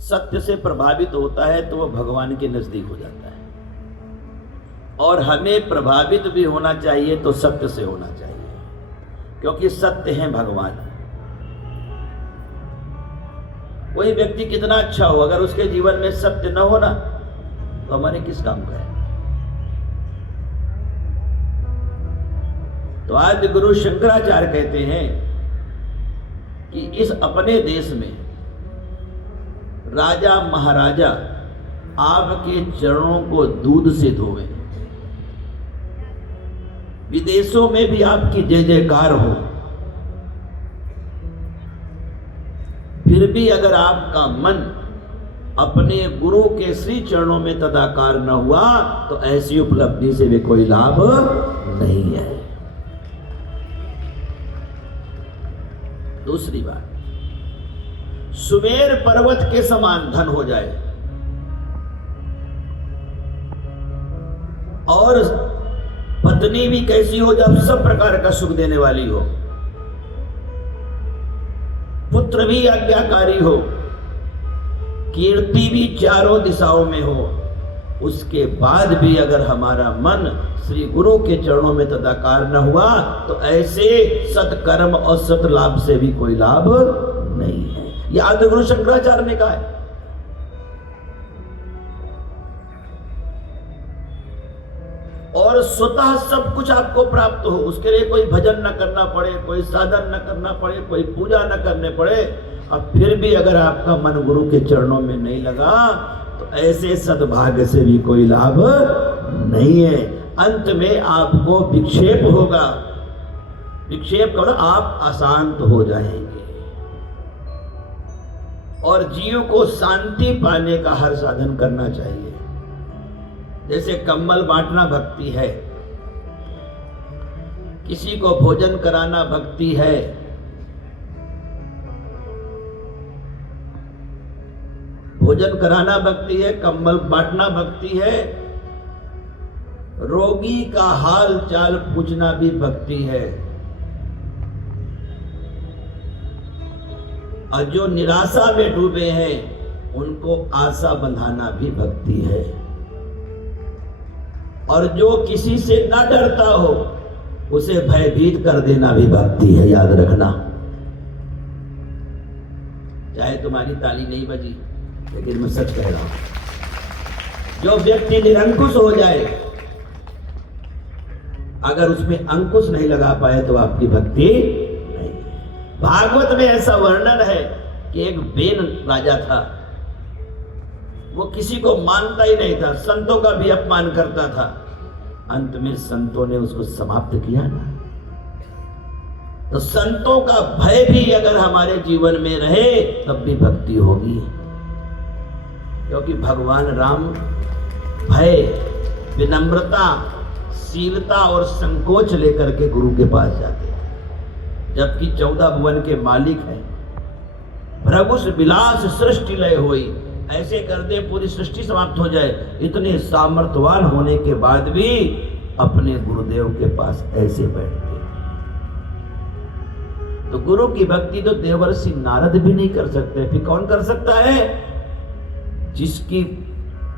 सत्य से प्रभावित होता है तो वह भगवान के नजदीक हो जाता है। और हमें प्रभावित भी होना चाहिए तो सत्य से होना चाहिए, क्योंकि सत्य है भगवान। कोई व्यक्ति कितना अच्छा हो, अगर उसके जीवन में सत्य न हो ना तो हमारे किस काम का है। तो आज गुरु शंकराचार्य कहते हैं कि इस अपने देश में राजा महाराजा आपके चरणों को दूध से धोवे, विदेशों में भी आपकी जय जयकार हो, फिर भी अगर आपका मन अपने गुरु के श्री चरणों में तदाकार न हुआ तो ऐसी उपलब्धि से भी कोई लाभ नहीं है। दूसरी बात, सुमेर पर्वत के समान धन हो जाए और पत्नी भी कैसी हो, जब सब प्रकार का सुख देने वाली हो, पुत्र भी आज्ञाकारी हो, कीर्ति भी चारों दिशाओं में हो, उसके बाद भी अगर हमारा मन श्री गुरु के चरणों में तदाकार न हुआ तो ऐसे सत्कर्म और सत लाभ से भी कोई लाभ नहीं है। यह आदि गुरु शंकराचार्य ने कहा है। और स्वतः सब कुछ आपको प्राप्त हो, उसके लिए कोई भजन न करना पड़े, कोई साधन न करना पड़े, कोई पूजा न करने पड़े, और फिर भी अगर आपका मन गुरु के चरणों में नहीं लगा तो ऐसे सद्भाग्य से भी कोई लाभ नहीं है। अंत में आपको विक्षेप होगा, विक्षेप करो, आप अशांत हो जाएंगे। और जीव को शांति पाने का हर साधन करना चाहिए। जैसे कंबल बांटना भक्ति है, किसी को भोजन कराना भक्ति है, भोजन कराना भक्ति है, कंबल बांटना भक्ति है, रोगी का हाल चाल पूछना भी भक्ति है, और जो निराशा में डूबे हैं उनको आशा बंधाना भी भक्ति है, और जो किसी से न डरता हो उसे भयभीत कर देना भी भक्ति है। याद रखना, चाहे तुम्हारी ताली नहीं बजी, लेकिन मैं सच कह रहा हूं, जो व्यक्ति निरंकुश हो जाए, अगर उसमें अंकुश नहीं लगा पाए तो आपकी भक्ति नहीं। भागवत में ऐसा वर्णन है कि एक बेन राजा था, वो किसी को मानता ही नहीं था, संतों का भी अपमान करता था। अंत में संतों ने उसको समाप्त किया ना। तो संतों का भय भी अगर हमारे जीवन में रहे तब भी भक्ति होगी, क्योंकि भगवान राम भय, विनम्रता, शीलता और संकोच लेकर के गुरु के पास जाते हैं। जबकि 14 भुवन के मालिक हैं, भ्रगुस विलास सृष्टि लय होई, ऐसे कर दे पूरी सृष्टि समाप्त हो जाए, इतने सामर्थ्यवान होने के बाद भी अपने गुरुदेव के पास ऐसे बैठते। तो गुरु की भक्ति तो देवर्षि नारद भी नहीं कर सकते, फिर कौन कर सकता है? जिसकी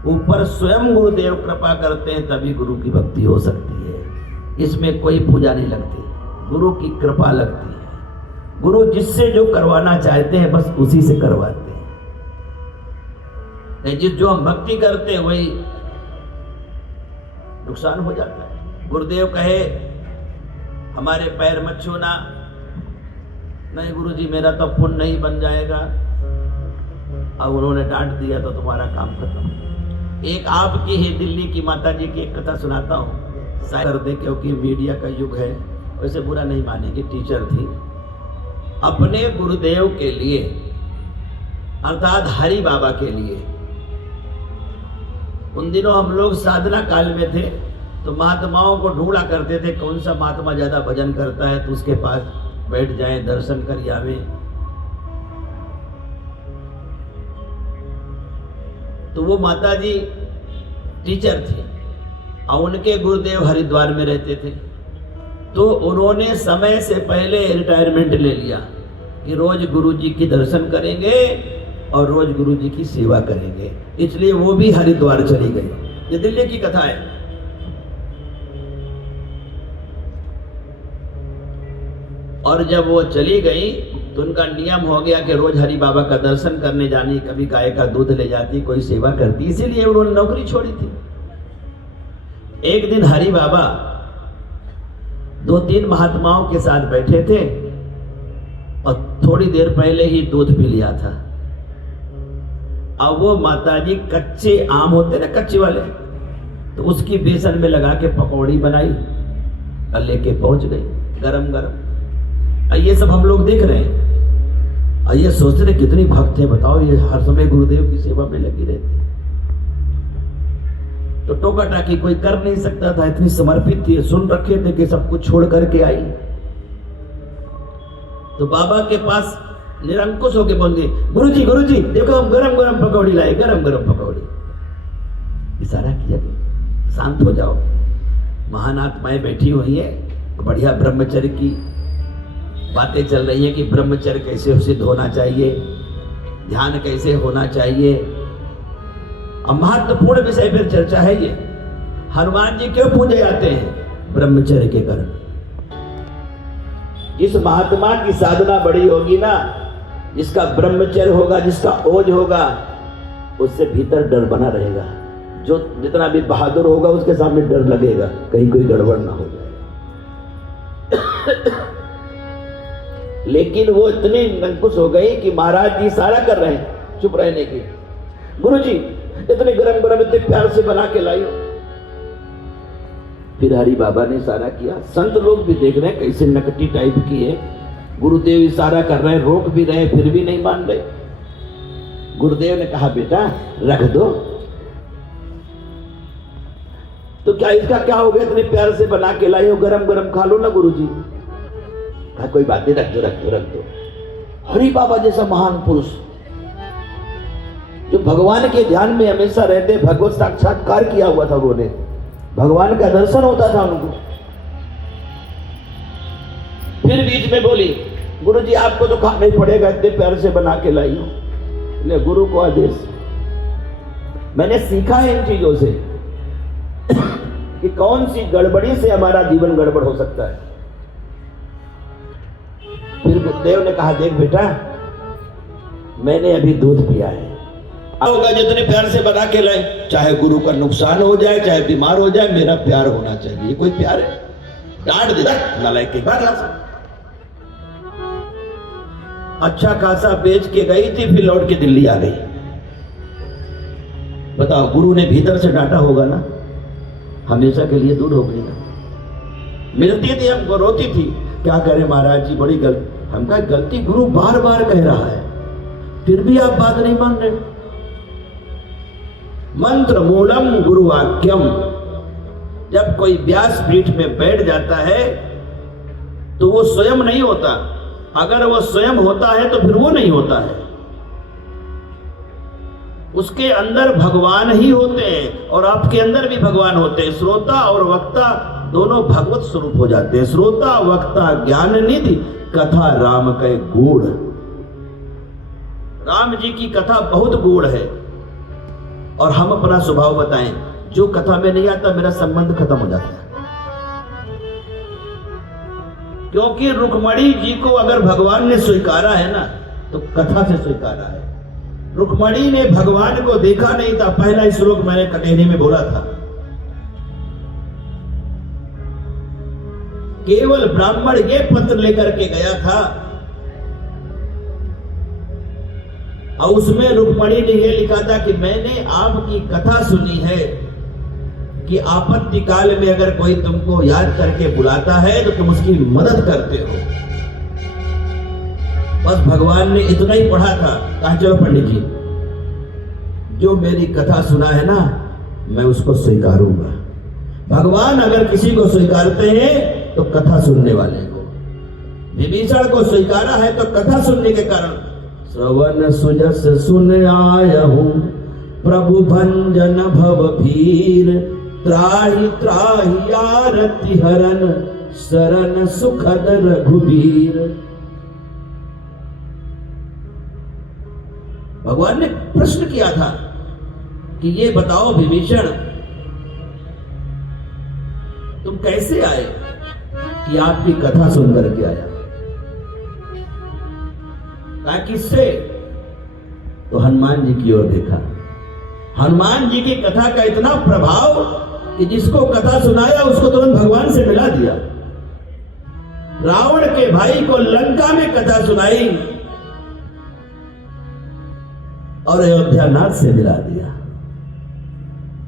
ऊपर स्वयं गुरुदेव कृपा करते हैं तभी गुरु की भक्ति हो सकती है। इसमें कोई पूजा नहीं लगती, गुरु की कृपा लगती है। गुरु जिससे जो करवाना चाहते हैं बस उसी से करवाते हैं। नहीं, जिस जो हम भक्ति करते हैं वही नुकसान हो जाता है। गुरुदेव कहे हमारे पैर मत छूना, नहीं गुरुजी मेरा तो पुण्य नहीं बन जाएगा, अब उन्होंने डांट दिया तो तुम्हारा काम खत्म। एक आपकी ही दिल्ली की माता जी की एक कथा सुनाता हूँ, कर दे क्योंकि मीडिया का युग है, वैसे बुरा नहीं मानेगी। टीचर थी, अपने गुरुदेव के लिए अर्थात हरि बाबा के लिए, उन दिनों हम लोग साधना काल में थे तो महात्माओं को ढूंढा करते थे, कौन सा महात्मा ज्यादा भजन करता है तो उसके पास बैठ जाएं, दर्शन कर आवे। तो वो माता जी टीचर थे और उनके गुरुदेव हरिद्वार में रहते थे, तो उन्होंने समय से पहले रिटायरमेंट ले लिया कि रोज गुरु जी की दर्शन करेंगे और रोज गुरु जी की सेवा करेंगे। इसलिए वो भी हरिद्वार चली गई। ये दिल्ली की कथा है। और जब वो चली गई तो उनका नियम हो गया कि रोज हरि बाबा का दर्शन करने जानी, कभी गाय का दूध ले जाती, कोई सेवा करती, इसीलिए उन्होंने नौकरी छोड़ी थी। एक दिन हरि बाबा 2-3 महात्माओं के साथ बैठे थे और थोड़ी देर पहले ही दूध पी लिया था। अब वो माताजी कच्चे आम होते ना, कच्चे वाले, तो उसकी बेसन में लगा के पकौड़ी बनाई और लेके पहुंच गई गरम गरम। ये सब हम लोग देख रहे हैं और ये सोचते रहे कितनी भक्त है, बताओ, ये हर समय गुरुदेव की सेवा में लगी रहती। तो टोका टाकी कोई कर नहीं सकता था, इतनी समर्पित थी, सुन रखे थे कि सब कुछ छोड़ करके आई। तो बाबा के पास निरंकुश होके बोल गए, गुरु जी देखो हम गरम गरम पकौड़ी लाए, गरम गरम पकौड़ी। इशारा किया कि शांत हो जाओ, महान आत्माएं बैठी हुई है, बढ़िया ब्रह्मचर्य की बातें चल रही हैं कि ब्रह्मचर्य कैसे सिद्ध होना चाहिए, ध्यान कैसे होना चाहिए, और महत्वपूर्ण विषय पर चर्चा है। ये हनुमान जी क्यों पूजे जाते हैं? ब्रह्मचर्य के कारण। जिस महात्मा की साधना बड़ी होगी ना, जिसका ब्रह्मचर्य होगा, जिसका ओज होगा, उससे भीतर डर बना रहेगा। जो जितना भी बहादुर होगा उसके सामने डर लगेगा कहीं कोई गड़बड़ ना हो जाए। लेकिन वो इतनी निरंकुश हो गई कि महाराज जी इशारा कर रहे हैं चुप रहने की। गुरु जी इतने गरम गरम इतने प्यार से बना के लाई हो। फिर हरि बाबा ने इशारा किया। संत लोग भी देख रहे हैं कैसे नकटी टाइप की है। गुरुदेव इशारा कर रहे हैं, रोक भी रहे, फिर भी नहीं मान रहे। गुरुदेव ने कहा बेटा रख दो। तो क्या इसका क्या हो गया, इतने प्यार से बना के लाई हो, गरम गरम खा लो ना गुरु जी। कहा कोई बात नहीं, रख दो रख दो रख दो। हरि बाबा जैसा महान पुरुष जो भगवान के ध्यान में हमेशा रहते, भगवत साक्षात्कार किया हुआ था, उन्होंने भगवान का दर्शन होता था उनको। फिर बीच में बोली गुरु जी आपको तो खाना ही पड़ेगा, इतने प्यार से बना के लाई हो। ले गुरु को आदेश। मैंने सीखा है इन चीजों से कि कौन सी गड़बड़ी से हमारा जीवन गड़बड़ हो सकता है। फिर गुरुदेव ने कहा देख बेटा मैंने अभी दूध पिया है, होगा जितने प्यार से बना के लाए, चाहे गुरु का नुकसान हो जाए, चाहे बीमार हो जाए, मेरा प्यार होना चाहिए। ये कोई प्यार है? डांट देता नालायक के बाद। अच्छा खासा बेच के गई थी, फिर लौट के दिल्ली आ गई। बताओ गुरु ने भीतर से डांटा होगा ना, हमेशा के लिए दूर हो गई ना। मिलती थी हमको, रोती थी, क्या करें महाराज जी बड़ी गलती। हम कहा गलती गुरु बार बार कह रहा है, फिर भी आप बात नहीं मान रहे। मंत्र मूलम गुरु वाक्यम। जब कोई व्यास पीठ में बैठ जाता है तो वो स्वयं नहीं होता, अगर वो स्वयं होता है तो फिर वो नहीं होता है। उसके अंदर भगवान ही होते हैं और आपके अंदर भी भगवान होते हैं। श्रोता और वक्ता दोनों भगवत स्वरूप हो जाते हैं। श्रोता वक्ता ज्ञान निधि, कथा राम के गूढ़। राम जी की कथा बहुत गूढ़ है। और हम अपना स्वभाव बताएं, जो कथा में नहीं आता मेरा संबंध खत्म हो जाता है। क्योंकि रुक्मणी जी को अगर भगवान ने स्वीकारा है ना तो कथा से स्वीकारा है। रुक्मणी ने भगवान को देखा नहीं था, पहला श्लोक मैंने कटेरी में बोला था। केवल ब्राह्मण ये पत्र लेकर के गया था और उसमें रुक्मणी ने यह लिखा था कि मैंने आपकी कथा सुनी है कि आपत्ति काल में अगर कोई तुमको याद करके बुलाता है तो तुम उसकी मदद करते हो। बस भगवान ने इतना ही पढ़ा था। कहा चलो पंडित जी जो मेरी कथा सुना है ना मैं उसको स्वीकारूंगा। भगवान अगर किसी को स्वीकारते हैं तो कथा सुनने वाले को। विभीषण को स्वीकारा है तो कथा सुनने के कारण। श्रवण सुजस सुन आया हूं प्रभु भंजन भव भीर, त्राहि त्राहि आरति हरन शरण सुखद रघुबीर। भगवान ने प्रश्न किया था कि ये बताओ विभीषण, तुम कैसे आए? कि आपकी कथा सुनकर के आया। कहा किससे? तो हनुमान जी की ओर देखा। हनुमान जी की कथा का इतना प्रभाव कि जिसको कथा सुनाया उसको तुरंत भगवान से मिला दिया। रावण के भाई को लंका में कथा सुनाई और अयोध्या नाथ से मिला दिया,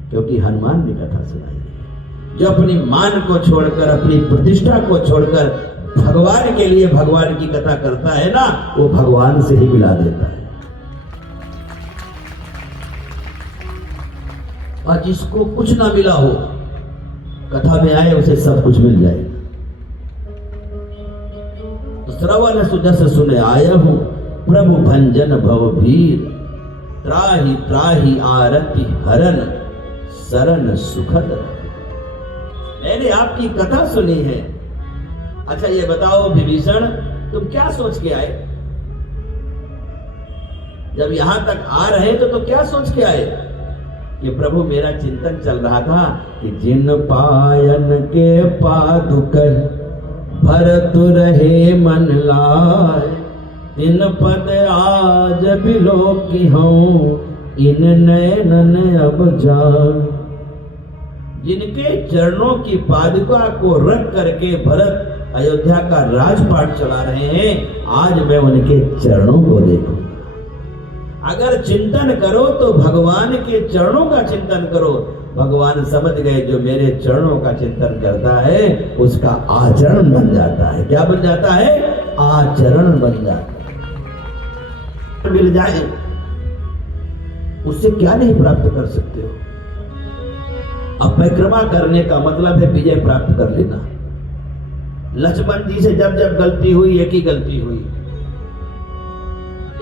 क्योंकि हनुमान ने कथा सुनाई। जो अपनी मान को छोड़कर, अपनी प्रतिष्ठा को छोड़कर भगवान के लिए भगवान की कथा करता है ना, वो भगवान से ही मिला देता है। और जिसको कुछ ना मिला हो, कथा में आए उसे सब कुछ मिल जाएगा। तो श्रवण सुजस सुने आया हूं, प्रभु भंजन भवभीर, त्राहि त्राहि आरति हरन, शरण सुखद। मैंने आपकी कथा सुनी है। अच्छा ये बताओ विभीषण, तुम क्या सोच के आए? जब यहां तक आ रहे तो क्या सोच के आए? कि प्रभु मेरा चिंतन चल रहा था कि जिन पायन के पादुक भरत रहे मन लाए, इन पद आज बिलो की हूं, इन नयनन अब जान। जिनके चरणों की पादुका को रख करके भरत अयोध्या का राजपाट चला रहे हैं, आज मैं उनके चरणों को देखूं। अगर चिंतन करो तो भगवान के चरणों का चिंतन करो। भगवान समझ गए जो मेरे चरणों का चिंतन करता है उसका आचरण बन जाता है। क्या बन जाता है? आचरण बन जाता है। मिल जाए उससे क्या नहीं प्राप्त कर सकते हो। अब परिक्रमा करने का मतलब है विजय प्राप्त कर लेना। लक्ष्मण जी से जब जब गलती हुई, एक ही गलती हुई।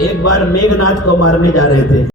एक बार मेघनाथ को मारने जा रहे थे,